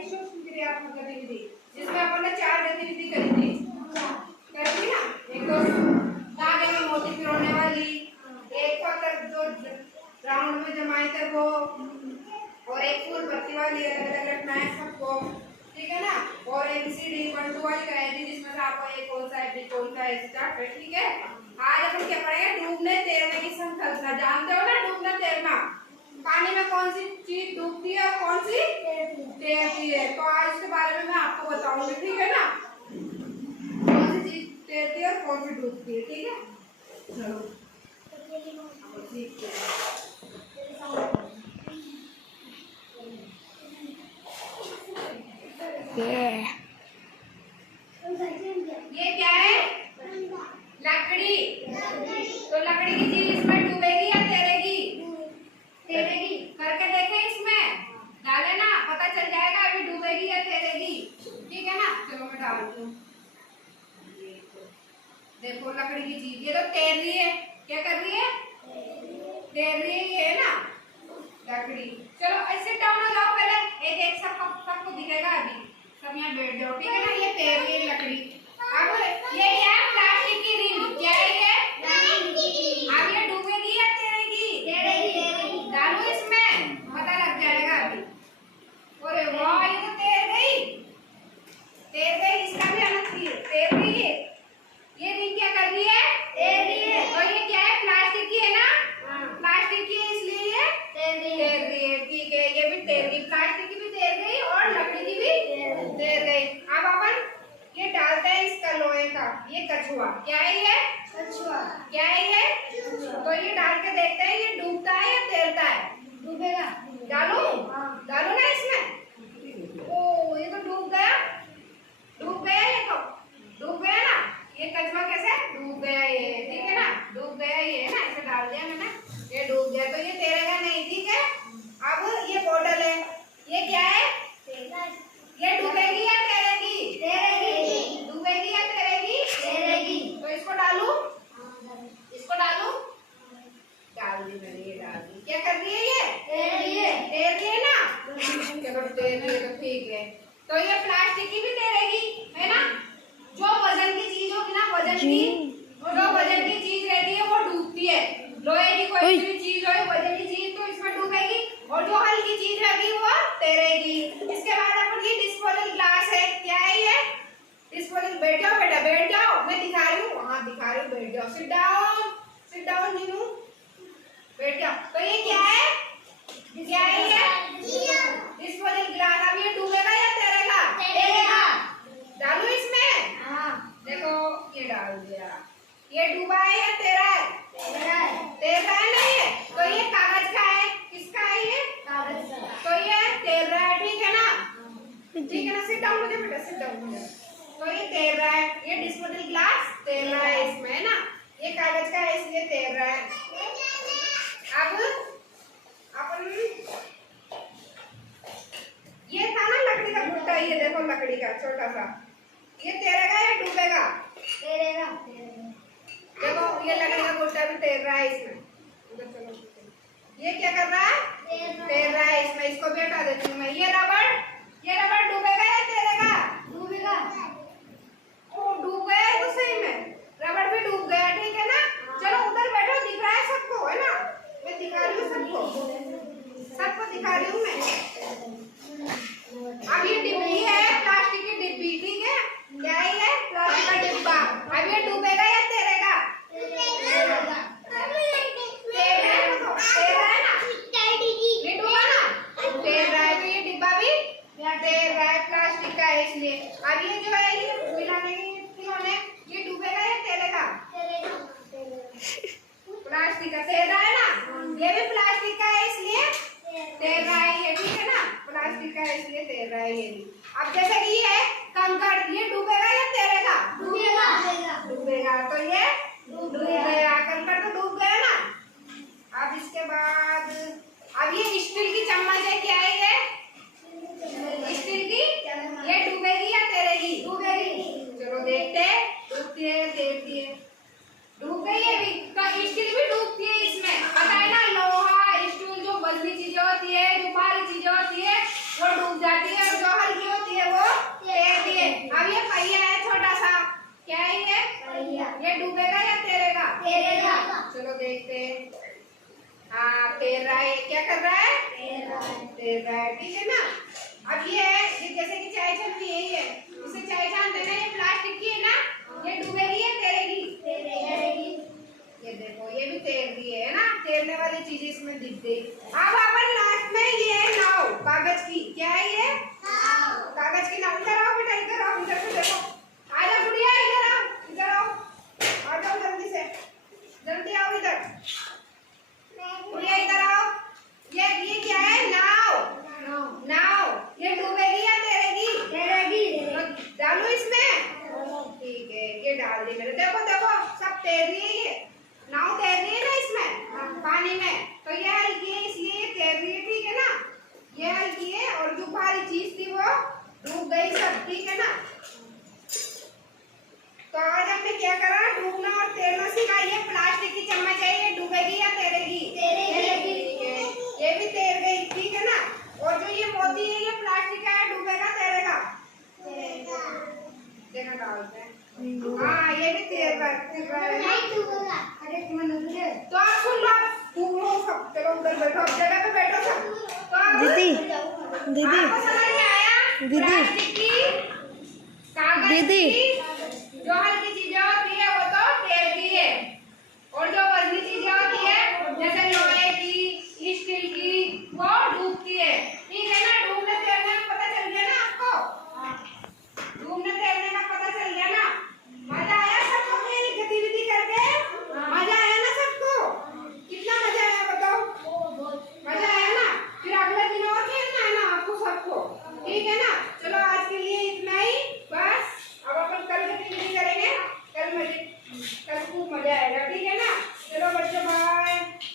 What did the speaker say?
पहली सूक्ष्म क्रियात्मक गतिविधि जिसमें अपन ने 4 गतिविधि करी थी ना। एक तो धागे में मोती पिरोने वाली, एक पत्थर जो राउंड में जमाए थे वो, और एक फूल पत्ती वाली अलग-अलग रखना है सबको, ठीक है ना। और ABCD 1 2 वाली कराई थी जिसमें से आपको एक कौन सा है, बी कौन सा है, स्टार्ट है, ठीक है। आज अपन क्या पढ़ेंगे, डूबने तैरने की संकल्पना। जानते हो ना डूबना तैरना, पानी में कौन सी चीज डूबती है और कौन सी तैरती है। तो आज इसके बारे में मैं आपको बताऊंगी, ठीक है ना, कौन सी चीज तैरती है और कौन सी डूबती है, ठीक है। चलो ये क्या है, लकड़ी। तो लकड़ी की चीज इसमें डूबेगी या तैरेगी? तैरेगी। करके देखें, इसमें डाले ना, पता चल जाएगा अभी डूबेगी या तैरेगी, ठीक है ना। चलो मैं डालती हूँ। देखो लकड़ी की चीज ये तो तैर रही है, क्या कर रही है, तैर रही है, ये है ना लकड़ी। चलो ऐसे डाउन हो जाओ, पहले एक एक सबको दिखेगा, अभी सब यहाँ बैठ जाओ, ठीक है ना। ये तैर रही है लकड़ी। अब ये क्या है, प्लास्टिक की रिंग, क्या है ये, अब ये डूबेगी या तैरेगी? तैरेगी। डालो इसमें, पता लग जाएगा अभी। अरे वाह, ये तो तैर गई, तैर गई। इसका भी अलग थी, तैर गई है। ये रिंग क्या कर रही है, तैर रही है। और ये क्या है, प्लास्टिक की है ना, प्लास्टिक की है इसलिए ये तैर रही है, ठीक है। ये भी तैर गई, प्लास्टिक की भी तैर गई और लकड़ी की भी तैर गई। अब अपन ये डालते हैं इसका लोहे का, ये कछुआ, क्या है ये, कछुआ, क्या है ये, तो ये डाल के देखते हैं ये डूबता है या तैरता है। डूबेगा। डालू, डालू ना इसमें। ओ ये तो डूब गया, डूब गया, ये तो डूब गया ना, ये कछुआ कैसे डूब गया, ये ठीक है ना, डूब गया ये ना, ऐसे डाल दिया मैंने, ये डूब गया। तो ये तैरेगा नहीं, ठीक है। अब ये बोतल है, ये क्या है, ये डूबेगी या तैरेगी? तैरेगी। डूबेगी या तैरेगी? तैरेगी। तो इसको डालू, इसको डालू, डाल दी मैंने, ये डाल दी। क्या कर रही है ये, तैर रही है, तैर रही है ना, चलो तैर रही है तो ठीक है। तो ये प्लास्टिक की भी तैरेगी, है ना। जो वजन की चीज होगी ना, वजन की, जो वजन की चीज रहती है वो डूबती है। लोहे की कोई भी चीज हो, वजन की चीज, तो इसमें डूबेगी। और जो हल्की चीज रहेगी वो तैरेगी। इसके बाद अपन ये डिस्पोजल ग्लास है, क्या है ये, डिस्पोजल। बैठ जाओ बेटा, बैठ जाओ, मैं दिखा रही हूँ, हाँ दिखा रही हूँ, बैठ जाओ, sit down, sit down Neenu, बैठ जाओ। तो ये क्या है, क्या है ये, डिस्पोजल ग्लास। अब ये डूबेगा या तैरेगा? तैरेगा। डालू इसमें, हाँ देखो ये डाल दिया। ये डूबा है या तैरा है? तैरा है। तैर रहा है ना ये, तो ये कागज का है, किसका है ये, कागज का। तो ये तैर रहा है, ठीक है ना, ठीक है ना। सिट डाउन हो जाओ बेटा, सिट डाउन हो जाओ। तो ये तैर रहा है, ये डिस्पोजल ग्लास तैर रहा है इसमें, है ना, ये कागज का है इसलिए तैर रहा है। अब अपन ये था ना लकड़ी का गुट्टा, ये देखो लकड़ी का छोटा सा, ये तैरेगा या डूबेगा? तैरेगा। देखो ये लकड़ी का गुट्टा भी तैर रहा है इसमें, ये क्या कर रहा है, तैर रहा है इसमें। इसको भी हटा देती हूँ मैं। ये रबड़ डूबेगा या तैरेगा? डूबेगा। ओ डूब गया है तो सही में, रबड़ भी डूब गया, ठीक है ना। चलो उधर बैठो, दिख रहा है सबको, है ना, मैं दिखा रही हूँ सबको, सबको दिखा रही हूँ मैं। अब ये डिब्बी है, प्लास्टिक की डिब्बी, ठीक है, क्या है ये, प्लास्टिक का डिब्बा। अब ये डूबेगा या तैरेगा? तैरेगा। तैर रहा है ना, ये डूबा ना, तैर रहा है। तो ये डिब्बा भी तैर रहा है, प्लास्टिक का है इसलिए। अब ये जो है ये मिलाने की होने, ये डूबेगा या तैरेगा? प्लास्टिक का तैर रहा है ना, ये भी प्लास्टिक का है इसलिए तैर रहा है, ये ठीक है ना, प्लास्टिक का है इसलिए तैर रहा है ये भी। अब जैसे कि ये है कंकड़, ये डूबेगा या तैरेगा? डूबेगा। डूबेगा। तो ये डूब गया, कंकड़ तो डूब गया ना। अब इसके बाद अब ये स्टील की चम्मच है, क्या है ये, स्टील की, ये डूबेगी या तैरेगी? डूबेगी। चलो देखते हैं, डूबती है तैरती है, डूब गई है भी। तो स्टील भी डूबती है इसमें, पता है ना, लोहा स्टील जो वजनी चीजें होती है, जो भारी चीजें होती है वो डूब जाती है, और जो हल्की ठीक है ना। अब ये जैसे कि चाय चल रही है, ये इसे चाय छान देना, ये प्लास्टिक की है ना, ये डूबेगी या तैरेगी? तैरेगी। ये देखो ये भी तैर रही है ना, तैरने वाली चीज इसमें दिख गई। अब अपन लास्ट में ये नाव कागज की, क्या है ये? कागज की नाव। इधर आओ बेटा, इधर आओ, इधर से देखो। आजा गुड़िया, इधर आओ, इधर आओ, आ जाओ जल्दी से, जल्दी आओ इधर। गुड़िया इधर आओ। ये क्या है? नाव। नाव ये डूबेगी या तैरेगी? तैरेगी। डालू इसमें? ठीक है, ये डाल दी मैंने। देखो देखो सब तैर रही है, ये नाव तैर रही है ना इसमें पानी में, तो ये हल्की है इसलिए ये तैर रही है, ठीक है ना। ये हल्की है और जो भारी चीज थी वो डूब गई सब, ठीक है ना। तो आज हमने क्या करा? डूबना और तैरना सीखा। ये प्लास्टिक की चम्मच है, ये डूबेगी या तैरेगी? तैरेगी। ये भी तैर गई, ठीक है ना। और जो ये मोती है ये प्लास्टिक का है, डूबेगा तैरेगा? देखा डालते हैं। हाँ ये भी तैर रहा है। तो आप सुन लो, सब चलो उधर बैठो, जगह पे बैठो सब। तो आप दीदी आपको समझ में आया? प्लास्टिक की, कागज की, जो हल्की चीजें होती है वो तो तैरती है, और जो वजनी चीजें होती है जैसे लोहे की, स्टील की, वो डूबती है, ठीक है ना। डूबने तैरने का पता चल गया ना आपको? डूबने तैरने का पता चल गया ना। मजा आया सबको मेरी गतिविधि करके? मजा आया ना सबको? कितना मजा आया बताओ? मजा आया ना। फिर अगले दिन और खेलना है ना आपको सबको, ठीक है ना। चलो आज के लिए इतना ही बस। अब अपन कल गतिविधि करेंगे, कल खूब मजा आएगा।